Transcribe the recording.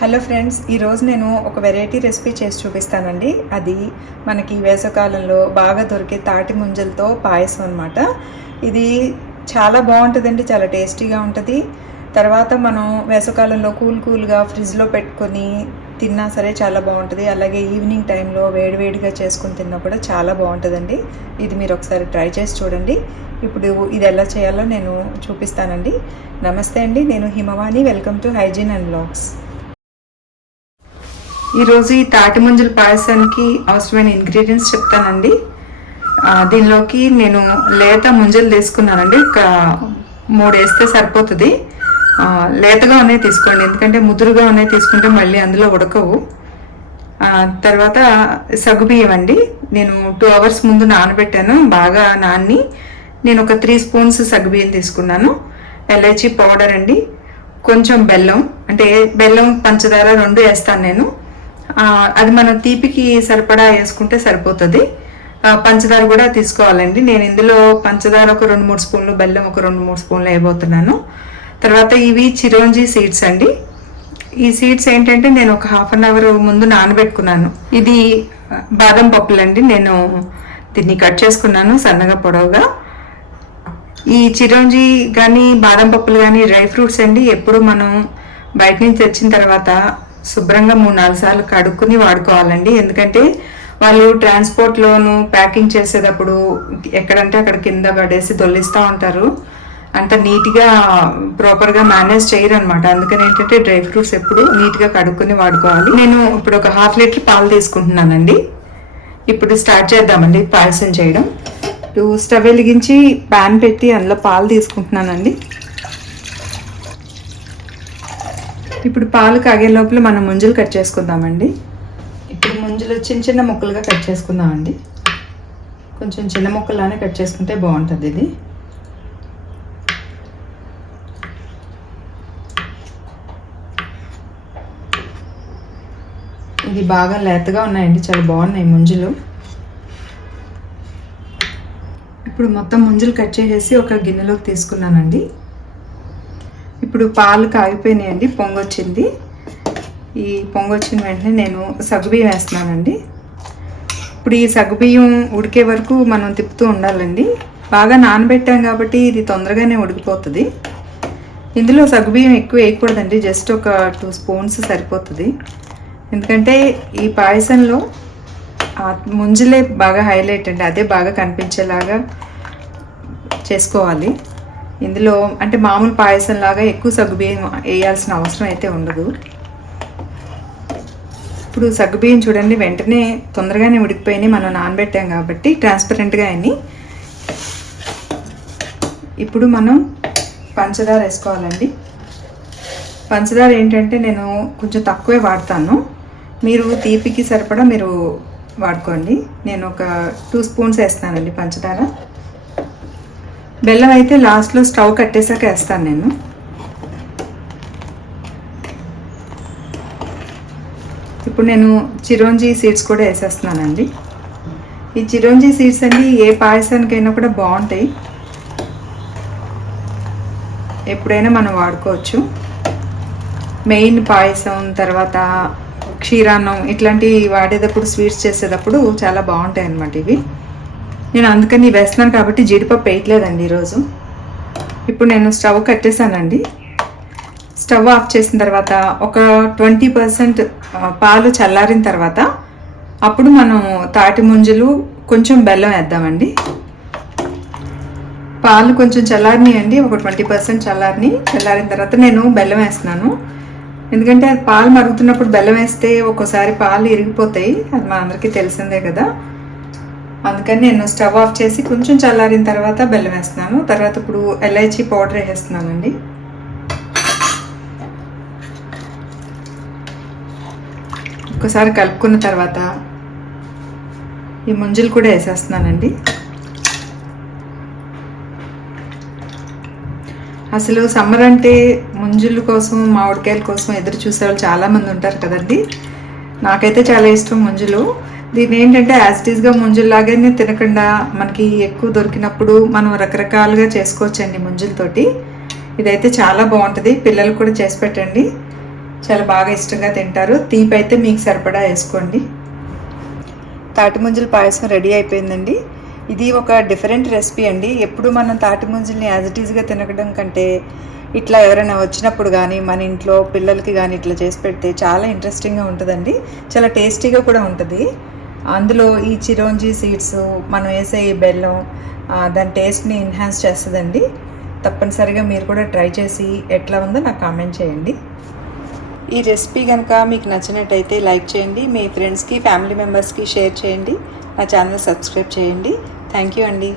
Hello friends, ఈరోజు నేను ఒక వెరైటీ రెసిపీ చేసి చూపిస్తానండి. అది మనకి వేసవకాలంలో బాగా దొరికే తాటి ముంజలతో పాయసం అనమాట. ఇది చాలా బాగుంటుందండి, చాలా టేస్టీగా ఉంటుంది. తర్వాత మనం వేసవకాలంలో కూల్గా ఫ్రిడ్జ్లో పెట్టుకొని తిన్నా సరే చాలా బాగుంటుంది. అలాగే ఈవినింగ్ టైంలో వేడివేడిగా చేసుకుని తిన్నా కూడా చాలా బాగుంటుందండి. ఇది మీరు ఒకసారి ట్రై చేసి చూడండి. ఇప్పుడు ఇది ఎలా చేయాలో నేను చూపిస్తానండి. నమస్తే అండి, నేను Himavani. Welcome to hygiene and vlogs. ఈరోజు ఈ తాటి ముంజల పాయసానికి అవసరమైన ఇంగ్రీడియంట్స్ చెప్తానండి. దీనిలోకి నేను లేత ముంజలు తీసుకున్నానండి. ఒక 3 వేస్తే సరిపోతుంది. లేతగా ఉన్నాయి తీసుకోండి, ఎందుకంటే ముదురుగా ఉన్నాయి తీసుకుంటే మళ్ళీ అందులో ఉడకవు. తర్వాత సగ్గుబియ్యం అండి, నేను 2 hours ముందు నానబెట్టాను. బాగా నాన్ని నేను ఒక 3 spoons సగ్గుబియ్యం తీసుకున్నాను. ఎలైచీ పౌడర్ అండి, కొంచెం బెల్లం, అంటే బెల్లం పంచదార 2 వేస్తాను నేను. అది మన తీపికి సరిపడా వేసుకుంటే సరిపోతుంది. పంచదార కూడా తీసుకోవాలండి. నేను ఇందులో పంచదార ఒక 2-3 స్పూన్లు, బెల్లం ఒక 2-3 స్పూన్లు వేయబోతున్నాను. తర్వాత ఇవి చిరోంజి సీడ్స్ అండి. ఈ సీడ్స్ ఏంటంటే నేను ఒక 1/2 hour ముందు నానబెట్టుకున్నాను. ఇది బాదం పప్పులండి, నేను దీన్ని కట్ చేసుకున్నాను సన్నగా పొడవుగా. ఈ చిరోంజి కానీ బాదం పప్పులు కానీ డ్రై ఫ్రూట్స్ అండి, ఎప్పుడు మనం బయట నుంచి తెచ్చిన తర్వాత శుభ్రంగా 3-4 సార్లు కడుక్కుని వాడుకోవాలండి. ఎందుకంటే వాళ్ళు ట్రాన్స్పోర్ట్లోను ప్యాకింగ్ చేసేటప్పుడు ఎక్కడంటే అక్కడ కింద పడేసి దొల్లిస్తూ ఉంటారు. అంత నీట్గా ప్రాపర్గా మేనేజ్ చేయరు అనమాట. అందుకని ఏంటంటే డ్రై ఫ్రూట్స్ ఎప్పుడు నీట్గా కడుక్కుని వాడుకోవాలి. నేను ఇప్పుడు ఒక 1/2 లీటర్ పాలు తీసుకుంటున్నానండి. ఇప్పుడు స్టార్ట్ చేద్దామండి పాయసం చేయడం. స్టవ్ వెలిగించి ప్యాన్ పెట్టి అందులో పాలు తీసుకుంటున్నానండి. ఇప్పుడు పాలు కాగే లోపల మనం ముంజలు కట్ చేసుకుందామండి. ఇప్పుడు ముంజలు చిన్న ముక్కలుగా కట్ చేసుకుందామండి. కొంచెం చిన్న ముక్కలానే కట్ చేసుకుంటే బాగుంటుంది ఇది. ఇది బాగా లేతగా ఉన్నాయండి, చాలా బాగున్నాయి ముంజలు. ఇప్పుడు మొత్తం ముంజలు కట్ చేసేసి ఒక గిన్నెలోకి తీసుకున్నానండి. ఇప్పుడు పాలు కాగిపోయినాయండి, పొంగొచ్చింది. ఈ పొంగొచ్చిన వెంటనే నేను సగ్గుబియ్యం వేస్తున్నానండి. ఇప్పుడు ఈ సగ్గుబియ్యం ఉడికే వరకు మనం తిప్పుతూ ఉండాలండి. బాగా నానబెట్టాం కాబట్టి ఇది తొందరగానే ఉడికిపోతుంది. ఇందులో సగ్గుబియ్యం ఎక్కువ వేయకూడదండి, జస్ట్ ఒక 2 spoons సరిపోతుంది. ఎందుకంటే ఈ పాయసంలో ముంజలే బాగా హైలైట్ అండి, అదే బాగా కనిపించేలాగా చేసుకోవాలి. ఇందులో అంటే మామూలు పాయసం లాగా ఎక్కువ సగ్గుబియ్యం వేయాల్సిన అవసరం అయితే ఉండదు. ఇప్పుడు సగ్గుబియ్యం చూడండి, వెంటనే తొందరగానే ఉడికిపోయినాయి, మనం నానబెట్టాం కాబట్టి ట్రాన్స్పరెంట్గా అయ్యి. ఇప్పుడు మనం పంచదార వేసుకోవాలండి. పంచదార ఏంటంటే నేను కొంచెం తక్కువే వాడతాను, మీరు తీపికి సరిపడా మీరు వాడుకోండి. నేను ఒక 2 spoons వేస్తానండి పంచదార. బెల్లం అయితే లాస్ట్లో స్టవ్ కట్టేసాక వేస్తాను నేను. ఇప్పుడు నేను చిరోంజి సీడ్స్ కూడా వేసేస్తున్నానండి. ఈ చిరోంజి సీడ్స్ అండి ఏ పాయసానికైనా కూడా బాగుంటాయి, ఎప్పుడైనా మనం వాడుకోవచ్చు. మెయిన్ పాయసం, తర్వాత క్షీరాన్నం ఇట్లాంటివి వాడేటప్పుడు, స్వీట్స్ చేసేటప్పుడు చాలా బాగుంటాయి అన్నమాట ఇవి. నేను అందుకని వేస్తున్నాను కాబట్టి జీడిపప్పు వేయట్లేదండి ఈరోజు. ఇప్పుడు నేను స్టవ్ కట్టేసానండి. స్టవ్ ఆఫ్ చేసిన తర్వాత ఒక 20% పాలు చల్లారిన తర్వాత అప్పుడు మనం తాటి ముంజలు కొంచెం బెల్లం వేద్దామండి. పాలు కొంచెం చల్లారినాయండి, ఒక 20% చల్లారిన తర్వాత నేను బెల్లం వేస్తున్నాను. ఎందుకంటే అది పాలు మరుగుతున్నప్పుడు బెల్లం వేస్తే ఒక్కోసారి పాలు ఇరిగిపోతాయి, అది మా అందరికీ తెలిసిందే కదా. అందుకని నేను స్టవ్ ఆఫ్ చేసి కొంచెం చల్లారిన తర్వాత బెల్లం వేస్తున్నాను. తర్వాత ఇప్పుడు ఎలైచీ పౌడర్ వేసేస్తున్నానండి. ఒకసారి కలుపుకున్న తర్వాత ఈ ముంజలు కూడా వేసేస్తున్నానండి. అసలు సమ్మర్ అంటే ముంజుల కోసం, మామిడికాయల కోసం ఎదురు చూసేవాళ్ళు చాలామంది ఉంటారు కదండి. నాకైతే చాలా ఇష్టం ముంజులు. దీన్ని ఏంటంటే యాజ్ ఇట్ ఈస్గా ముంజుల్లాగానే తినకుండా మనకి ఎక్కువ దొరికినప్పుడు మనం రకరకాలుగా చేసుకోవచ్చండి ముంజులతోటి. ఇదైతే చాలా బాగుంటుంది, పిల్లలు కూడా చేసి పెట్టండి. చాలా బాగా ఇష్టంగా తింటారు. తీపి అయితే మీకు సరిపడా వేసుకోండి. తాటి ముంజల పాయసం రెడీ అయిపోయిందండి. ఇది ఒక డిఫరెంట్ రెసిపీ అండి. ఎప్పుడు మనం తాటి ముంజల్ని యాజ్ ఇట్ ఈస్గా తినడం కంటే ఇట్లా ఎవరైనా వచ్చినప్పుడు కానీ మన ఇంట్లో పిల్లలకి కానీ ఇట్లా చేసి పెడితే చాలా ఇంట్రెస్టింగ్గా ఉంటుందండి. చాలా టేస్టీగా కూడా ఉంటుంది. అందులో ఈ చిరోంజీ సీడ్స్ మనం వేసే ఈ బెల్లం దాని టేస్ట్ని ఎన్హాన్స్ చేస్తుందండి. తప్పనిసరిగా మీరు కూడా ట్రై చేసి ఎట్లా ఉందో నాకు కామెంట్ చేయండి. ఈ రెసిపీ కనుక మీకు నచ్చినట్టయితే లైక్ చేయండి, మీ ఫ్రెండ్స్కి ఫ్యామిలీ మెంబర్స్కి షేర్ చేయండి, నా ఛానల్ సబ్స్క్రైబ్ చేయండి. థ్యాంక్ యూ అండి.